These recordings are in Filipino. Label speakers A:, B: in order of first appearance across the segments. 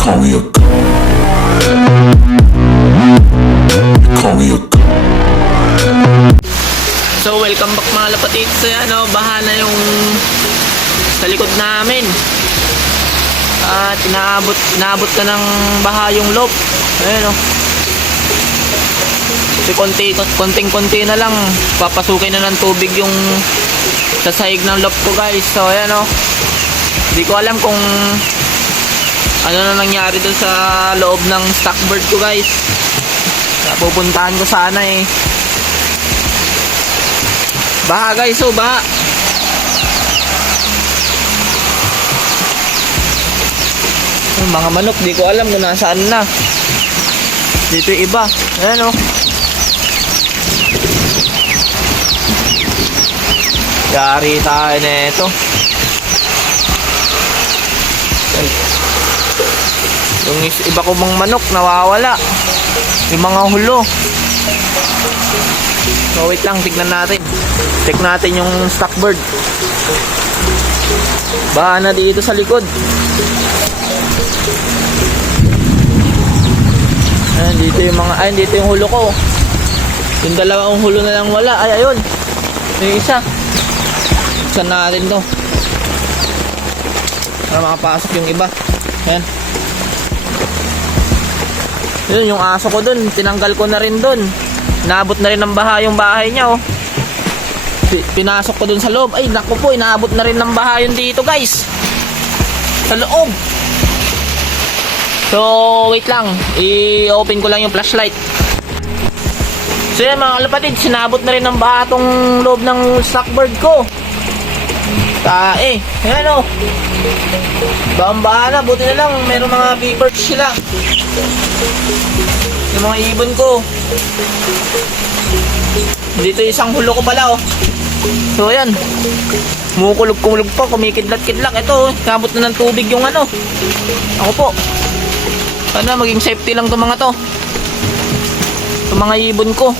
A: Call me a. Call.
B: So, welcome back mga lapatid. So, yan, oh, baha na yung sa likod namin. At inaabot, inaabot na ng baha yung loop. Ayan, oh. Kasi konti, konting-konti na lang, papasukin na ng tubig yung sa sahig ng loop ko, guys. So, ayan, oh. Hindi ko alam kung ano na nangyari doon sa loob ng stockbird ko, guys. Pupuntahan ko sana, eh. Baha guys, oh baha. Yung mga manok, di ko alam kung nasaan na. Dito iba. Ayan oh. Yari tayo na ito. Yung iba ko bang manok nawawala. Yung mga hulo. So wait lang, tignan natin. Check natin yung stock bird. Baha na dito sa likod. Ayan, dito yung mga, ayun, dito yung hulo ko. Yung dalawang hulo na lang wala. Ay, ayun. Yung isa. Buksan natin to. Para makapasok yung iba. Ayan. Yun, yung aso ko dun. Tinanggal ko na rin dun. Naabot na rin ng baha yung bahay niya, oh. Pi- Pinasok ko dun sa loob. Ay, naku po, inaabot na rin ng baha yun dito, guys. Sa loob. So, wait lang. I-open ko lang yung flashlight. So yan mga kalapatid, sinabot na rin ng baha tong loob ng stockbird ko. Tae. Ayan o. Bahang baha na. Buti na lang, meron mga beavers sila. Yung mga ibon ko. Dito isang hulo ko pala oh. So ayan. Mukulog-kulog pa, kumikidlat-kidlak. Ito, oh, kabot na ng tubig yung ano. Ako po. Sana maging safety lang to mga to. Ito mga ibon ko.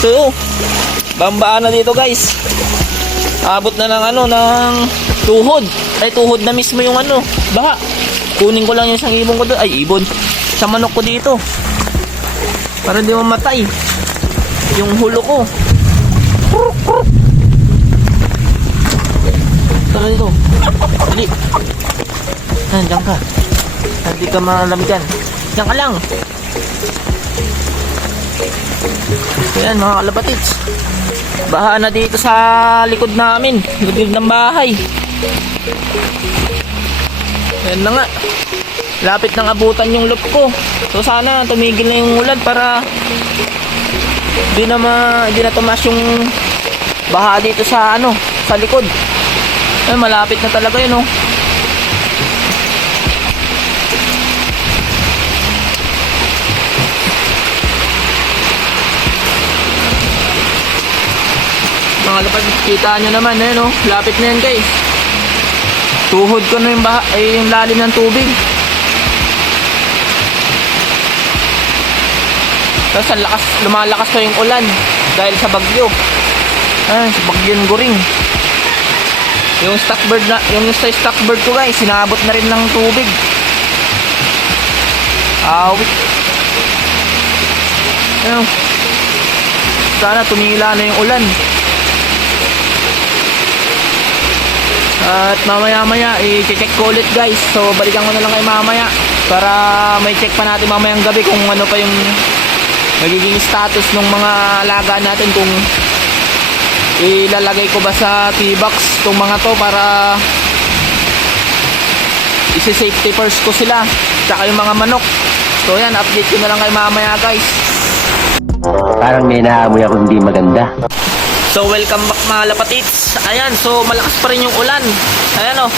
B: So, bambaan na dito guys. Abot na ng ano, ng tuhod. Ay, tuhod na mismo yung ano. Baha. Kunin ko lang yung isang ibon ko doon. Ay, ibon. Sa manok ko dito. Para hindi mamatay. Yung hulo ko. Tara dito. Dali. Ah, diyan ka. Hindi ka malamgan. Diyan ka lang. So yan mga kalapatits. Baha na dito sa likod namin. Likod ng bahay. Yan na nga. Lapit nang abutan yung loop ko. So sana tumigil na yung ulan para di na ma, di na tumas yung baha dito sa ano, sa likod. Ay, malapit na talaga yun, oh. Mga lapad, kita nyo naman, eh, no? Lapit na yan, guys. Tuhod ko na yung, baha, ay, yung lalim ng tubig. Tapos ang lakas, lumalakas na yung ulan dahil sa bagyo. Ay, sa bagyo ng guring. Yung stockbird na, yung sa stockbird ko guys, sinabot na rin ng tubig. Awit. Ayun. Sana tumila na yung ulan. At mamaya-maya, i-check ko ulit guys. So, balikan ko na lang kayo mamaya. Para may check pa natin mamayang gabi kung ano pa yung magiging status ng mga alaga natin kung ilalagay ko ba sa T-box itong mga to para isi-safety first ko sila tsaka yung mga manok so yan update ko na lang kay mamaya guys
C: Parang may naamoy ako hindi maganda.
B: So welcome back mga lapatits ayan so malakas pa rin yung ulan. Ayan o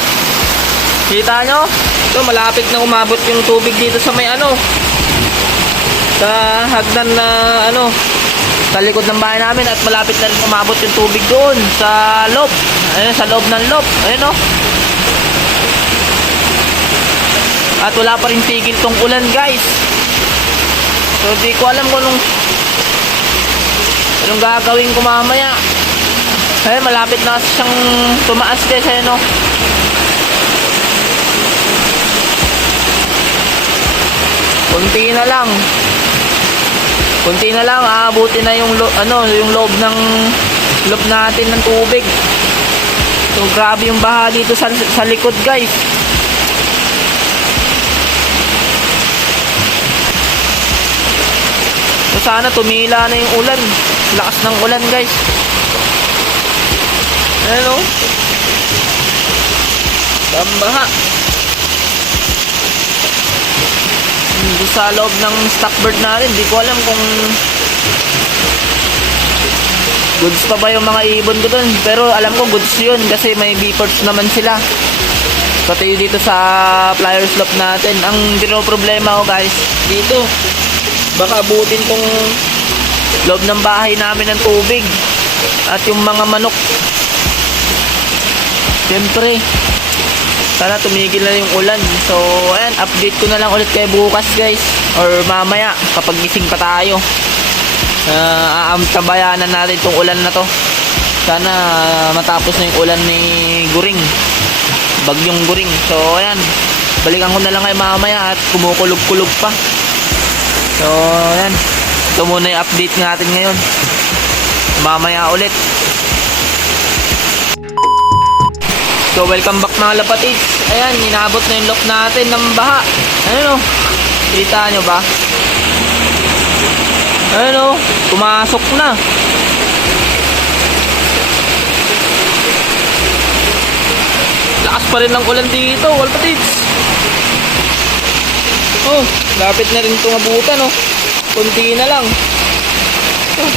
B: kita nyo? So malapit na umabot yung tubig dito sa may ano sa hagdan na ano sa likod ng bahay namin at malapit na rin umabot yung tubig doon sa loob. Ayun sa loob ng loob. Ayun o at wala pa rin tigil tong ulan guys. So di ko alam kung anong anong gagawin ko mamaya ayun malapit na kasi siyang tumaas guys ayun o Kunti na lang. Kunti na lang, aabuti na yung ano, yung loob ng loob natin ng tubig. So grabe yung baha dito sa sa likod, guys. So sana tumila na yung ulan. Lakas ng ulan, guys. Ano? Tambaha. Hindi sa loob ng stockbird natin. Di ko alam kung goods pa ba yung mga ibon ko dun. Pero alam ko goods yun kasi may beepers naman sila. Pati dito sa flyer slope natin. Ang dino problema ko guys, dito. Baka abutin tong loob ng bahay namin ng tubig. At yung mga manok. Siyempre, sana tumigil na yung ulan. So, ayan, update ko na lang ulit kayo bukas guys. Or mamaya, kapag gising pa tayo. Uh, aamtabayanan natin itong ulan na to. Sana matapos na yung ulan ni Guring. Bagyong Guring. So, ayan. Balikan ko na lang kayo mamaya at kumukulog-kulog pa. So, ayan. Ito muna yung update natin ngayon. Mamaya ulit. So, welcome back mga lapatids. Ayan, inabot na yung lock natin ng baha. Ayan o. Kita nyo ba? Ayan o. Pumasok na. Lakas pa rin ng ulan dito, walpatids. Oh, lapit na rin itong abutan oh. Kunti na lang. Oh.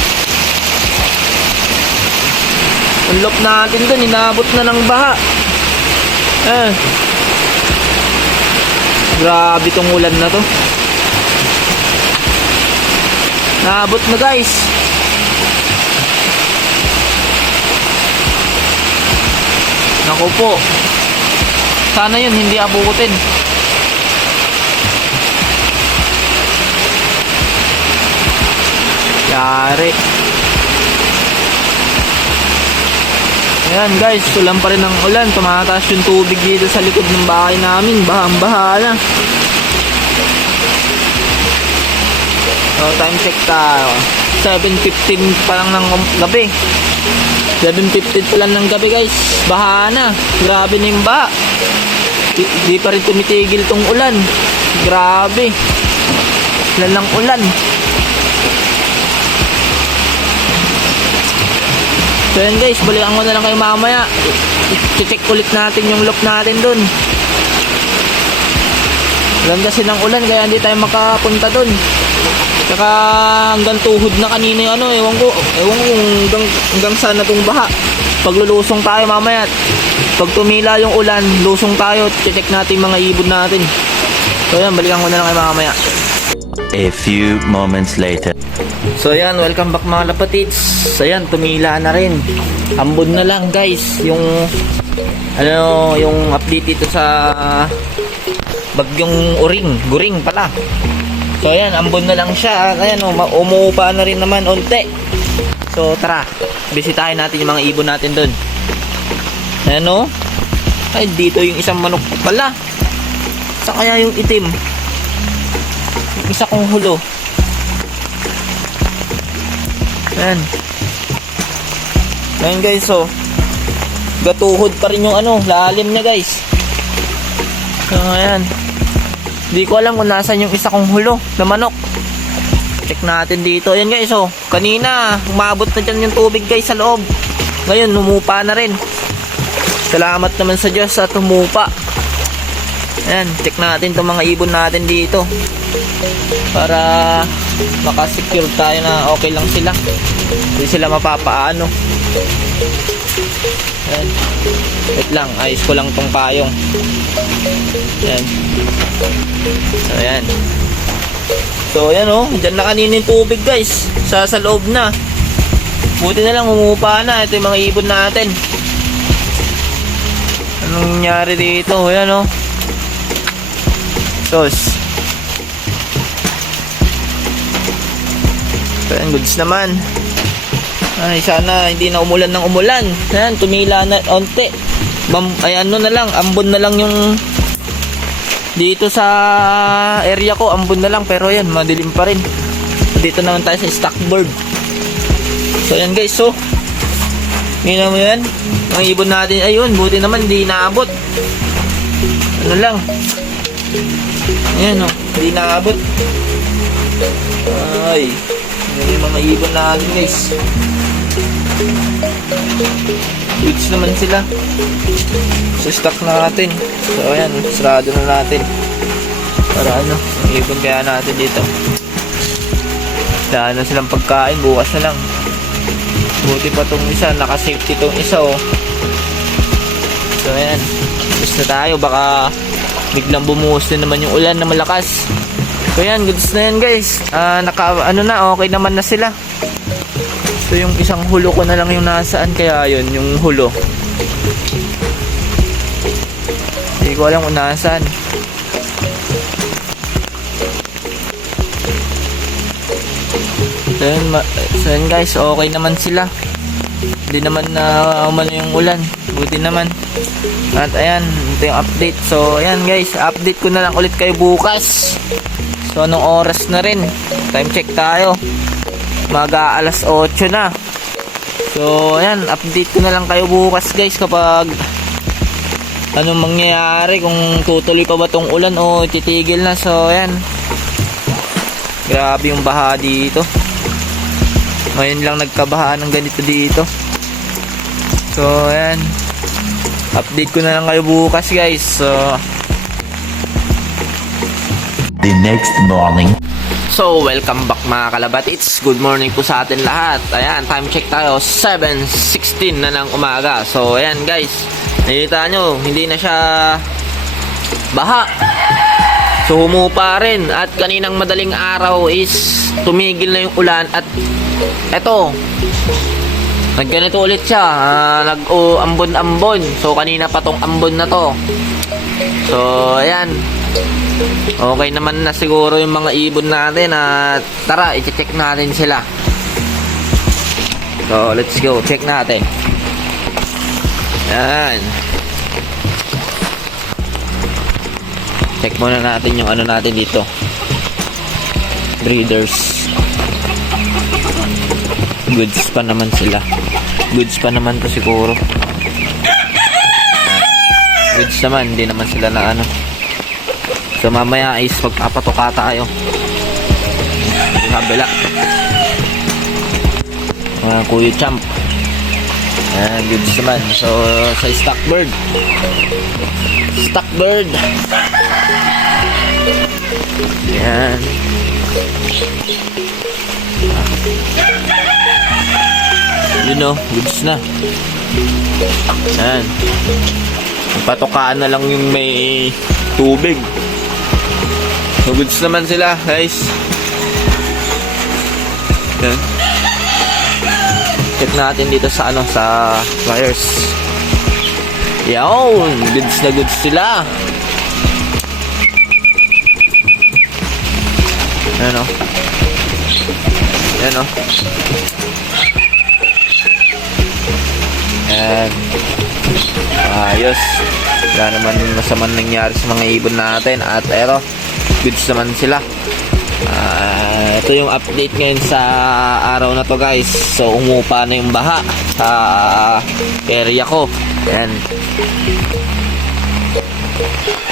B: Ang lock natin dun, inabot na ng baha. Eh. Grabe tong ulan na to. Naabot na guys. Naku po. Sana yun hindi abutin. Yari. Ayan guys, ulan pa rin ang ulan. Tumataas yung tubig dito sa likod ng bahay namin. Bahang baha na. So, time check tayo. 7.15 pa lang ng um- gabi. 7.15 pa lang ng gabi guys. Baha na. Grabe na yung baha. Di, di pa rin tumitigil tong ulan. Grabe. Ulan ng ulan. So yun guys, balikan ko na lang kayo mamaya. I-check ulit natin yung lock natin dun. Ulan kasi ng ulan kaya hindi tayo makapunta dun. Tsaka hanggang tuhod na kanina yung ano, ewan ko, ewan ko hanggang, hanggang saan na tong baha. Paglulusong tayo mamaya, pag tumila yung ulan, lusong tayo, check natin mga ibon natin. So yan, balikan ko na lang kayo mamaya.
D: A few moments later.
B: So ayan, welcome back mga lapatids. Ayan, tumila na rin. Ambon na lang guys, yung ano, yung update dito sa bagyong uring, guring pala. So ayan, ambon na lang siya. Ayan, ma- umuupa na rin naman unti. So tara, bisitahin natin yung mga ibon natin doon. Ayan oh. Ay, dito yung isang manok pala. Sa kaya yung itim? Isa kong hulo. Ayan. Ayan guys, so. Gatuhod pa rin yung ano, lalim niya guys. So, ayan. Hindi ko alam kung nasan yung isa kong hulo na manok. Check natin dito. Ayan guys, so. Kanina, umabot na dyan yung tubig guys sa loob. Ngayon, humupa na rin. Salamat naman sa Diyos at humupa. Ayan, check natin itong mga ibon natin dito. Para makasecure tayo na okay lang sila. Hindi sila mapapaano. Ayan. Wait lang, ayos ko lang tong payong. Ayan. So, ayan. So, ayan oh. Diyan na kanina yung tubig guys. Sa, sa loob na. Buti na lang umupa na. Ito yung mga ibon natin. Anong nangyari dito? Ayan oh. Sos. Ayan, goods naman. Ay, sana hindi na umulan ng umulan. Ayan, tumila na onte. Bam, ay ano na lang, ambon na lang yung dito sa area ko, ambon na lang. Pero yan, madilim pa rin. Dito naman tayo sa stockboard. So yan guys, so. Ngayon mo yan. Ang ibon natin, ayun, buti naman, di naabot. Ano lang. Ayan o, hindi naabot. Ay, yung mga ibon natin guys. Goods naman sila. So stock na natin. So ayan, sarado na natin. Para ano, ang ibon kaya natin dito. Daan na silang pagkain, bukas na lang. Buti pa tong isa, naka-safety tong isa oh. So ayan, gusto tayo, baka biglang bumuhos na naman yung ulan na malakas. So yan, goods na yan guys. Ah, naka, ano na, okay naman na sila. So yung isang hulo ko na lang yung nasaan kaya yun, yung hulo. Hindi ko alam kung nasaan. So yun, so yun guys, okay naman sila. Hindi naman na umano yung ulan. Buti naman. At ayan, ito yung update. So ayan guys, update ko na lang ulit kayo bukas. So anong oras na rin? Time check tayo. Maga alas 8 na. So ayan, update ko na lang kayo bukas guys kapag anong mangyayari kung tutuloy pa ba tong ulan o titigil na. So ayan. Grabe yung baha dito. Ngayon lang nagkabaha ng ganito dito. So ayan. Update ko na lang kayo bukas guys. So
D: The next morning.
B: So, welcome back mga kalabatids. Good morning po sa atin lahat. Ayan, time check tayo. 7.16 na ng umaga. So, ayan guys. Nakita nyo, hindi na siya baha. So, humupa rin. At kaninang madaling araw is tumigil na yung ulan. At eto, nagganito ulit siya. Ah, Nag-ambon-ambon. So, kanina pa tong ambon na to. So, ayan. Okay naman na siguro yung mga ibon natin at tara, i-check natin sila. So, let's go. Check natin. Yan. Check muna natin yung ano natin dito. Breeders. Goods pa naman sila. Goods pa naman to siguro. Goods naman, hindi naman sila na ano. So mamaya is magpapatuka tayo. Sa kabila. Mga kuya champ. Ayan, goods naman. So, sa stockbird. Stockbird. Ayan. Yun o, goods na. Ayan. Patukaan na lang yung may tubig. So goods naman sila, guys. Yan. Check natin dito sa ano, sa wires. Yawn, goods na goods sila. Yan o. Yan o. Yan. Ayos. Wala naman masama nangyari sa mga ibon natin. At eto, goods naman sila. Ah, ito yung update ngayon sa araw na to guys. So umupa na yung baha sa area ko. Ayan.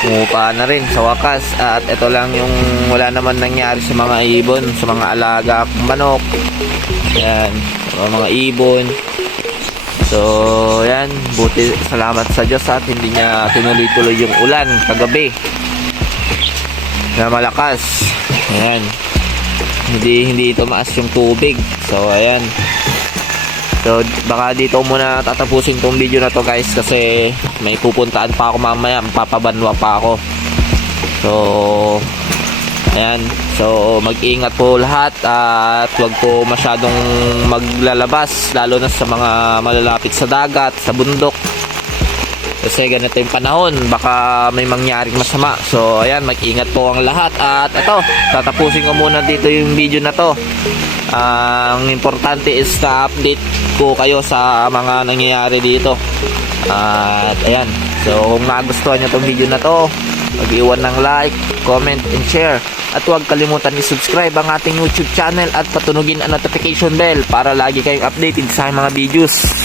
B: Umupa na rin sa wakas. At ito lang yung wala naman nangyari sa mga ibon, sa mga alaga manok. Ayan. Sa mga ibon. So, yan. Buti, salamat sa Diyos at hindi niya tinuloy-tuloy yung ulan kagabi. Na malakas. Ayan. Hindi, hindi tumaas yung tubig. So, ayan. So, baka dito muna tatapusin tong video na to guys kasi may pupuntaan pa ako mamaya. Papabanwa pa ako. So, ayan. So, mag-ingat po lahat at huwag po masyadong maglalabas lalo na sa mga malalapit sa dagat, sa bundok. Kasi ganito yung panahon, baka may mangyaring masama. So, ayan, mag-ingat po ang lahat. At ito, tatapusin ko muna dito yung video na to. ang importante is na update ko kayo sa mga nangyayari dito. At ayan, so kung nagustuhan nyo tong video na to, mag-iwan ng like, comment, and share. At huwag kalimutan i-subscribe ang ating YouTube channel at patunugin ang notification bell para lagi kayong updated sa mga videos.